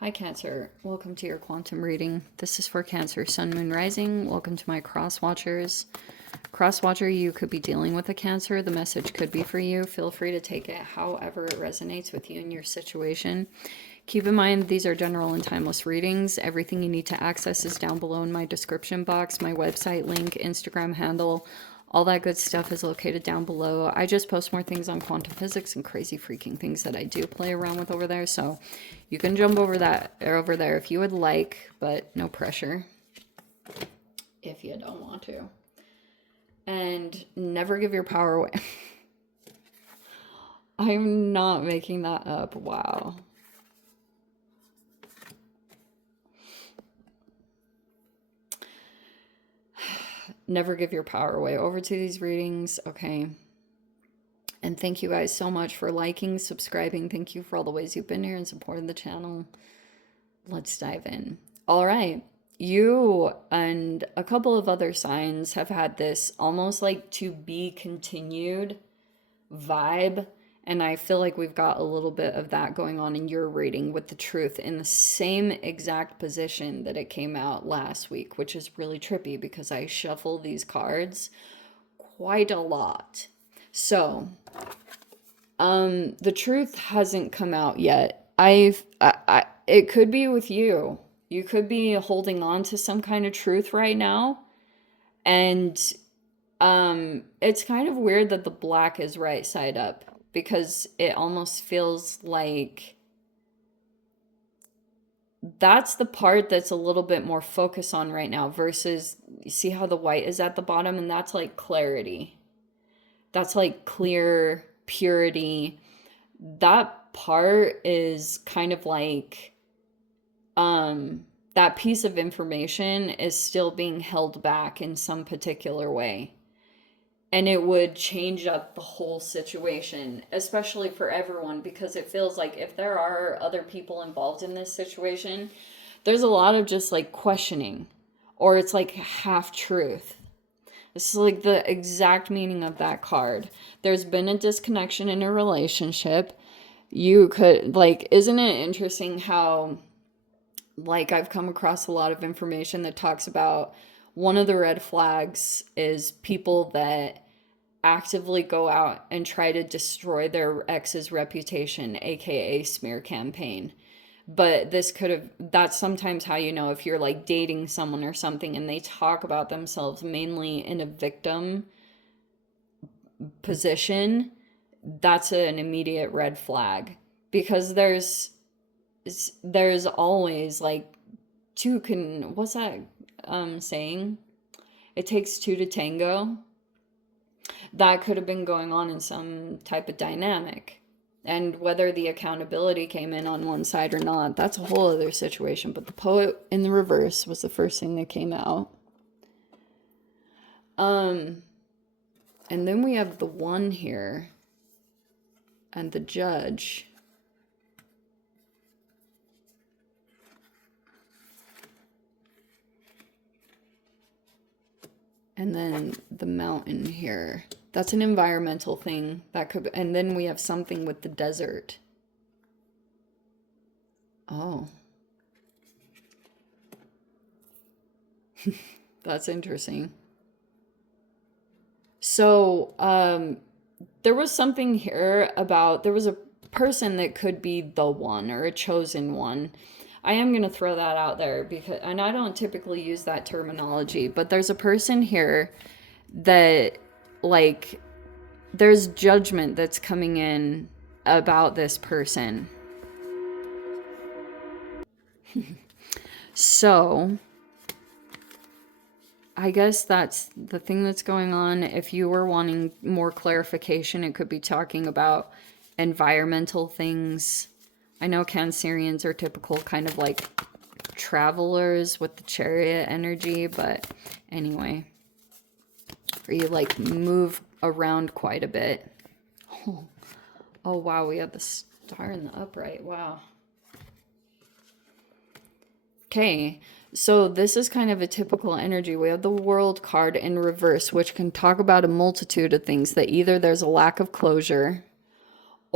Hi Cancer, welcome to your quantum reading. This is for Cancer, Sun, Moon, Rising. Welcome to my cross watchers. Cross watcher, you could be dealing with a Cancer. The message could be for you. Feel free to take it however it resonates with you and your situation. Keep in mind, these are general and timeless readings. Everything you need to access is down below in my description box. My website link, Instagram handle, all that good stuff is located down below. I just post more things on quantum physics and crazy freaking things that I do play around with over there. So you can jump over there if you would like, but no pressure if you don't want to. And never give your power away. I'm not making that up. Wow. Never give your power away. Over to these readings. Okay. And thank you guys so much for liking, subscribing. Thank you for all the ways you've been here and supported the channel. Let's dive in. All right. You and a couple of other signs have had this almost like to be continued vibe. And I feel like we've got a little bit of that going on in your reading with the truth in the same exact position that it came out last week, which is really trippy because I shuffle these cards quite a lot. So, the truth hasn't come out yet. It could be with you. You could be holding on to some kind of truth right now. And, it's kind of weird that the black is right side up. Because it almost feels like that's the part that's a little bit more focused on right now versus, you see how the white is at the bottom, and that's like clarity. That's like clear purity. That part is kind of like that piece of information is still being held back in some particular way. And it would change up the whole situation, especially for everyone, because it feels like if there are other people involved in this situation, there's a lot of just like questioning, or it's like half truth. This is like the exact meaning of that card. There's been a disconnection in a relationship. You could, like, isn't it interesting how, like, I've come across a lot of information that talks about one of the red flags is people that actively go out and try to destroy their ex's reputation, aka smear campaign. But this could have, that's sometimes how you know if you're like dating someone or something and they talk about themselves mainly in a victim position, that's an immediate red flag. Because there's always like what's that saying? It takes two to tango. That could have been going on in some type of dynamic. And whether the accountability came in on one side or not, that's a whole other situation. But the poet in the reverse was the first thing that came out. And then we have the one here and the judge. And then the mountain here. That's an environmental thing. That could, and then we have something with the desert. Oh. That's interesting. So, there was something here about, there was a person that could be the one or a chosen one. I am going to throw that out there because, and I don't typically use that terminology, but there's a person here that, like, there's judgment that's coming in about this person. So, I guess that's the thing that's going on. If you were wanting more clarification, it could be talking about environmental things. I know Cancerians are typical kind of like travelers with the chariot energy, but anyway, or you like move around quite a bit. Oh wow, we have the star in the upright. Wow. Okay, so this is kind of a typical energy. We have the World card in reverse, which can talk about a multitude of things, that either there's a lack of closure,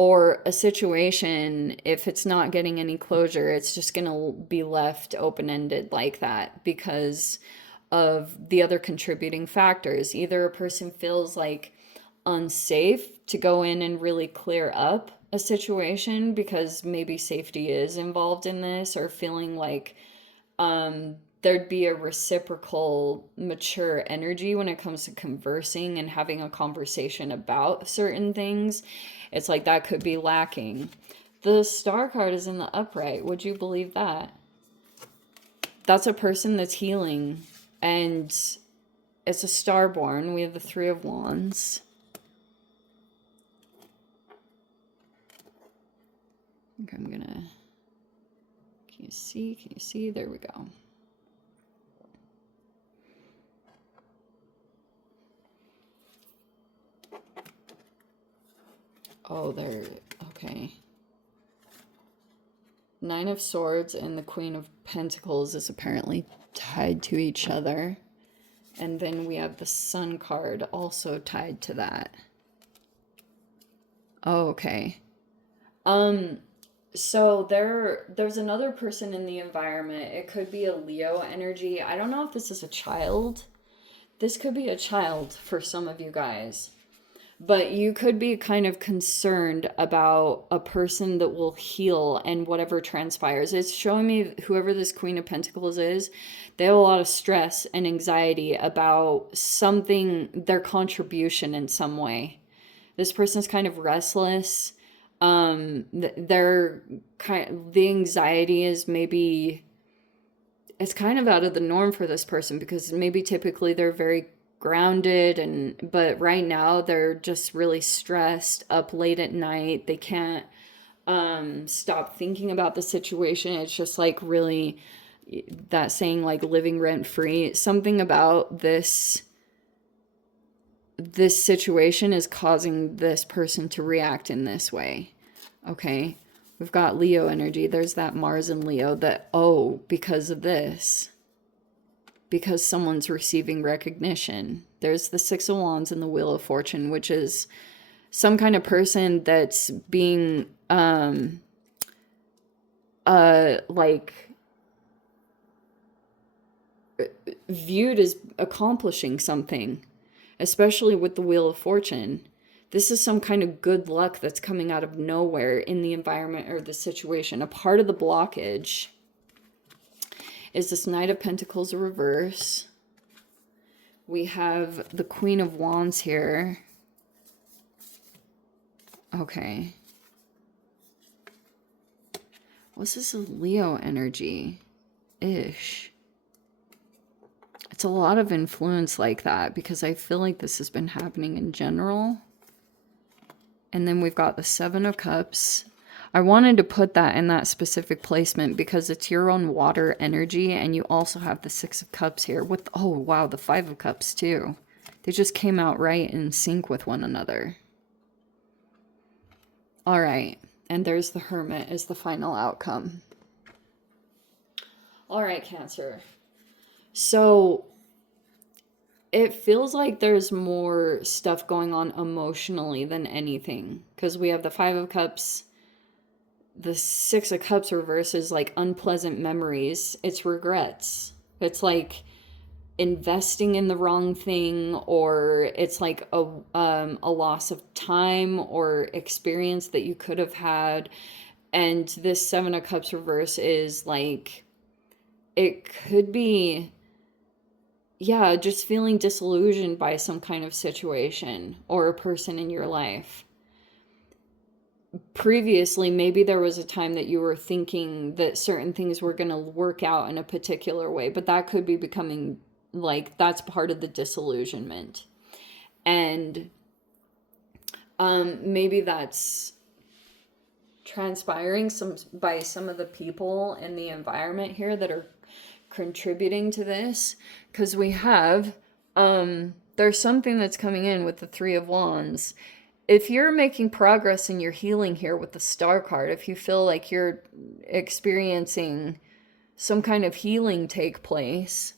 or a situation, if it's not getting any closure, it's just going to be left open-ended like that because of the other contributing factors. Either a person feels like unsafe to go in and really clear up a situation because maybe safety is involved in this, or feeling like there'd be a reciprocal mature energy when it comes to conversing and having a conversation about certain things. It's like that could be lacking. The Star card is in the upright. Would you believe that? That's a person that's healing, and it's a starborn. We have the Three of Wands. I think I'm gonna, can you see? Can you see? There we go. Oh, there, okay. Nine of Swords and the Queen of Pentacles is apparently tied to each other. And then we have the Sun card also tied to that. Oh, okay. So there's another person in the environment. It could be a Leo energy. I don't know if this is a child. This could be a child for some of you guys. But you could be kind of concerned about a person that will heal and whatever transpires. It's showing me whoever this Queen of Pentacles is, they have a lot of stress and anxiety about something, their contribution in some way. This person's kind of restless. The anxiety is maybe, it's kind of out of the norm for this person because maybe typically they're very grounded, but right now they're just really stressed, up late at night. They can't stop thinking about the situation. It's just like really that saying, like living rent free. Something about this situation is causing this person to react in this way. Okay, we've got Leo energy. There's that Mars and Leo that, oh, because of this, because someone's receiving recognition. There's the Six of Wands and the Wheel of Fortune, which is some kind of person that's being like viewed as accomplishing something, especially with the Wheel of Fortune. This is some kind of good luck that's coming out of nowhere in the environment or the situation. A part of the blockage is this Knight of Pentacles reverse. We have the Queen of Wands here. Okay. What's this, a Leo energy? Ish. It's a lot of influence like that because I feel like this has been happening in general. And then we've got the Seven of Cups. I wanted to put that in that specific placement because it's your own water energy, and you also have the Six of Cups here with, oh wow, the Five of Cups too. They just came out right in sync with one another. All right, and there's the Hermit as the final outcome. All right, Cancer. So it feels like there's more stuff going on emotionally than anything, because we have the Five of Cups. The Six of Cups reverse is like unpleasant memories. It's regrets. It's like investing in the wrong thing, or it's like a loss of time or experience that you could have had. And this Seven of Cups reverse is like, it could be, yeah, just feeling disillusioned by some kind of situation or a person in your life. Previously, maybe there was a time that you were thinking that certain things were going to work out in a particular way, but that could be becoming like, that's part of the disillusionment. And maybe that's transpiring by some of the people in the environment here that are contributing to this, because we have there's something that's coming in with the Three of Wands. If you're making progress in your healing here with the Star card, if you feel like you're experiencing some kind of healing take place,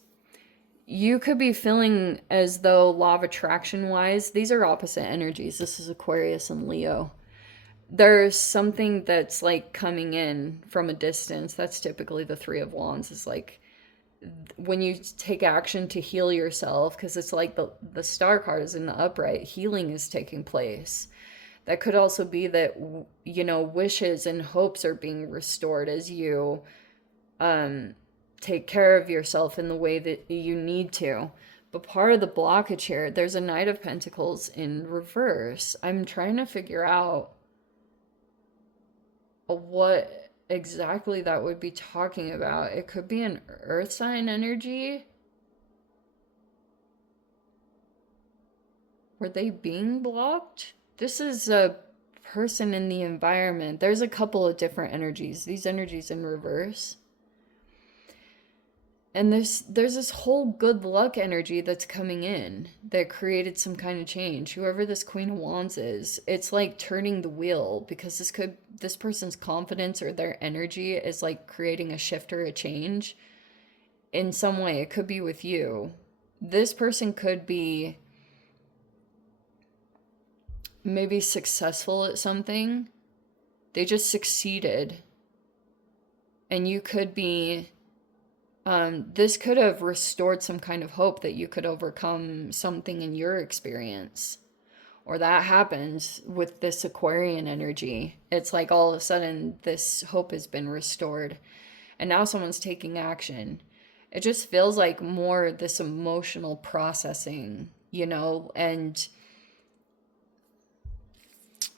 you could be feeling as though law of attraction wise, these are opposite energies. This is Aquarius and Leo. there's something that's like coming in from a distance. That's typically the Three of Wands, is like when you take action to heal yourself, because it's like the Star card is in the upright, healing is taking place. That could also be that, you know, wishes and hopes are being restored as you take care of yourself in the way that you need to. But part of the blockage here, there's a Knight of Pentacles in reverse. I'm trying to figure out what exactly that would be talking about. It could be an earth sign energy. Were they being blocked? This is a person in the environment. There's a couple of different energies. These energies in reverse. And there's this whole good luck energy that's coming in that created some kind of change. Whoever this Queen of Wands is, it's like turning the wheel, because this person's confidence or their energy is like creating a shift or a change in some way. It could be with you. This person could be maybe successful at something. They just succeeded. And you could be, this could have restored some kind of hope that you could overcome something in your experience. Or that happens with this Aquarian energy. It's like all of a sudden this hope has been restored. And now someone's taking action. It just feels like more this emotional processing, you know, and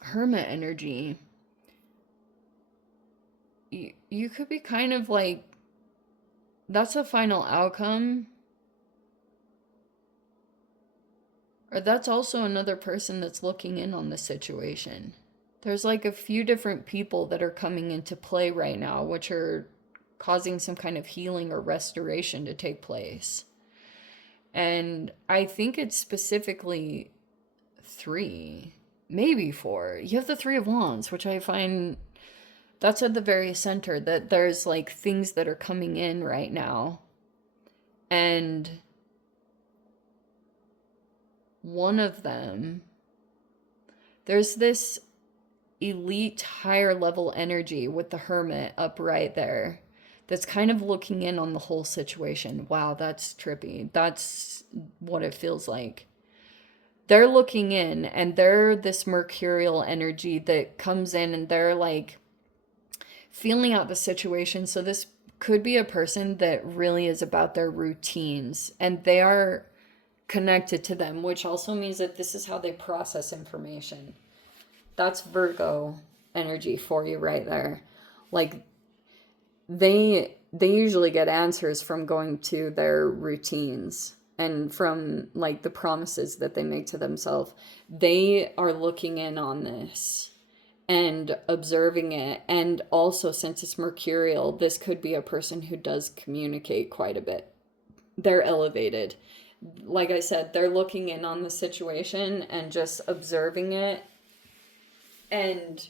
Hermit energy. You could be kind of like, that's a final outcome. Or that's also another person that's looking in on the situation. There's like a few different people that are coming into play right now, which are causing some kind of healing or restoration to take place. And I think it's specifically 3, maybe 4. You have the Three of Wands, which I find, that's at the very center, that there's like things that are coming in right now. And one of them, there's this elite higher level energy with the Hermit up right there that's kind of looking in on the whole situation. Wow, that's trippy. That's what it feels like. They're looking in, and they're this mercurial energy that comes in, and they're like feeling out the situation. So this could be a person that really is about their routines, and they are connected to them, which also means that this is how they process information. That's Virgo energy for you right there. Like they usually get answers from going to their routines and from like the promises that they make to themselves. They are looking in on this and observing it. And also, since it's mercurial, this could be a person who does communicate quite a bit. They're elevated. Like I said, they're looking in on the situation and just observing it. And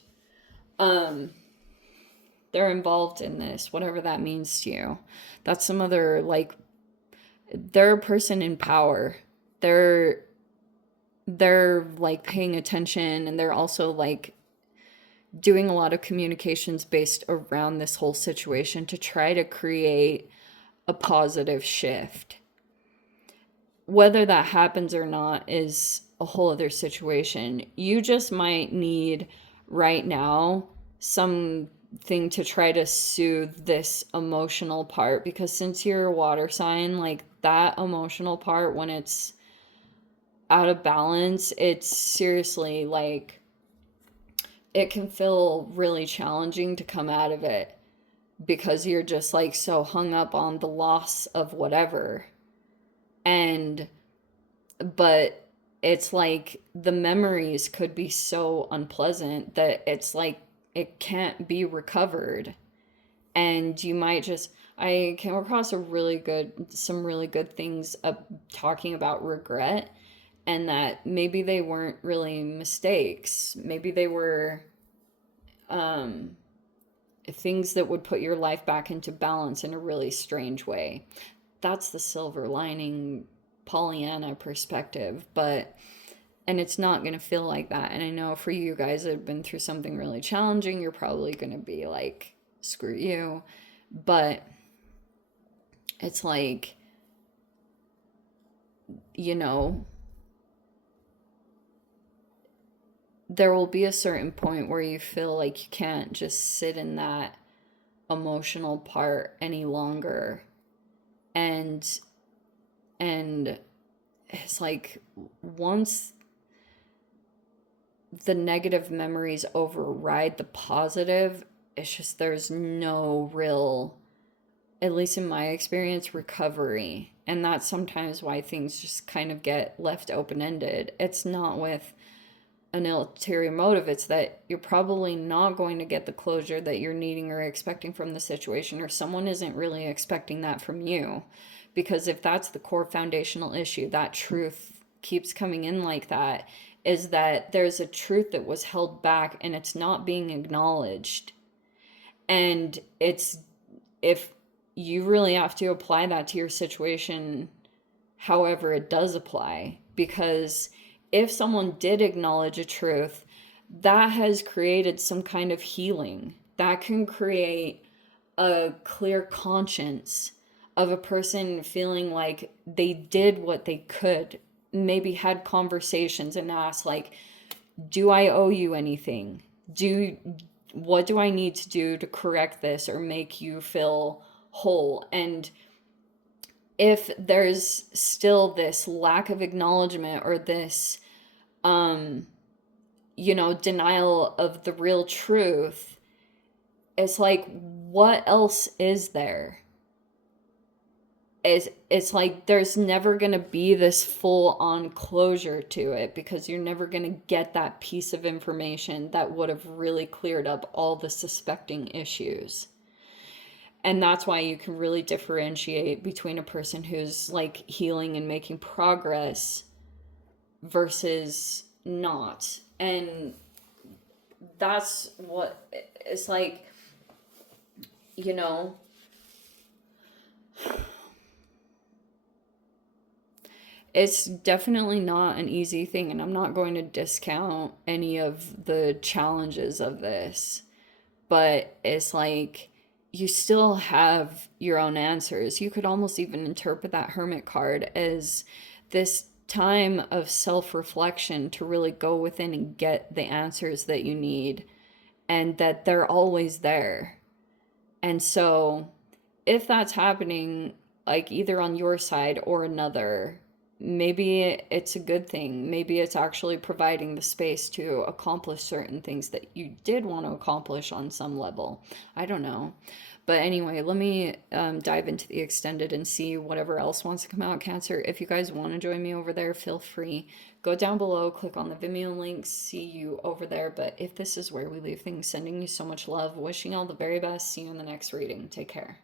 they're involved in this, whatever that means to you. That's some other, like, they're a person in power. They're like paying attention, and they're also like doing a lot of communications based around this whole situation to try to create a positive shift. Whether that happens or not is a whole other situation. You just might need right now something to try to soothe this emotional part, because since you're a water sign, like that emotional part, when it's out of balance, it's seriously like, it can feel really challenging to come out of it, because you're just like so hung up on the loss of whatever. But it's like the memories could be so unpleasant that it's like it can't be recovered. And you might just, I came across some really good things talking about regret, and that maybe they weren't really mistakes. Maybe they were things that would put your life back into balance in a really strange way. That's the silver lining Pollyanna perspective. But And it's not going to feel like that. And I know for you guys that have been through something really challenging, you're probably going to be like, screw you. But it's like, you know, there will be a certain point where you feel like you can't just sit in that emotional part any longer. And it's like, once the negative memories override the positive, it's just, there's no real, at least in my experience, recovery. And that's sometimes why things just kind of get left open-ended. It's not with an ulterior motive, it's that you're probably not going to get the closure that you're needing or expecting from the situation, or someone isn't really expecting that from you. Because if that's the core foundational issue, that truth keeps coming in like that, is that there's a truth that was held back and it's not being acknowledged. And it's, if you really have to apply that to your situation, however it does apply, because if someone did acknowledge a truth, that has created some kind of healing. That can create a clear conscience of a person feeling like they did what they could, maybe had conversations and asked, like, do I owe you anything? What do I need to do to correct this or make you feel whole? And if there's still this lack of acknowledgement or this denial of the real truth, it's like, what else is there? It's like there's never going to be this full-on closure to it, because you're never going to get that piece of information that would have really cleared up all the suspecting issues. And that's why you can really differentiate between a person who's like healing and making progress versus not. And that's what it's like, it's definitely not an easy thing, and I'm not going to discount any of the challenges of this, but it's like, you still have your own answers. You could almost even interpret that Hermit card as this time of self-reflection to really go within and get the answers that you need, and that they're always there. And so if that's happening, like either on your side or another, maybe it's a good thing. Maybe it's actually providing the space to accomplish certain things that you did want to accomplish on some level. I don't know. But anyway, let me dive into the extended and see whatever else wants to come out, Cancer. If you guys want to join me over there, feel free. Go down below, click on the Vimeo link, see you over there. But if this is where we leave things, sending you so much love, wishing all the very best. See you in the next reading. Take care.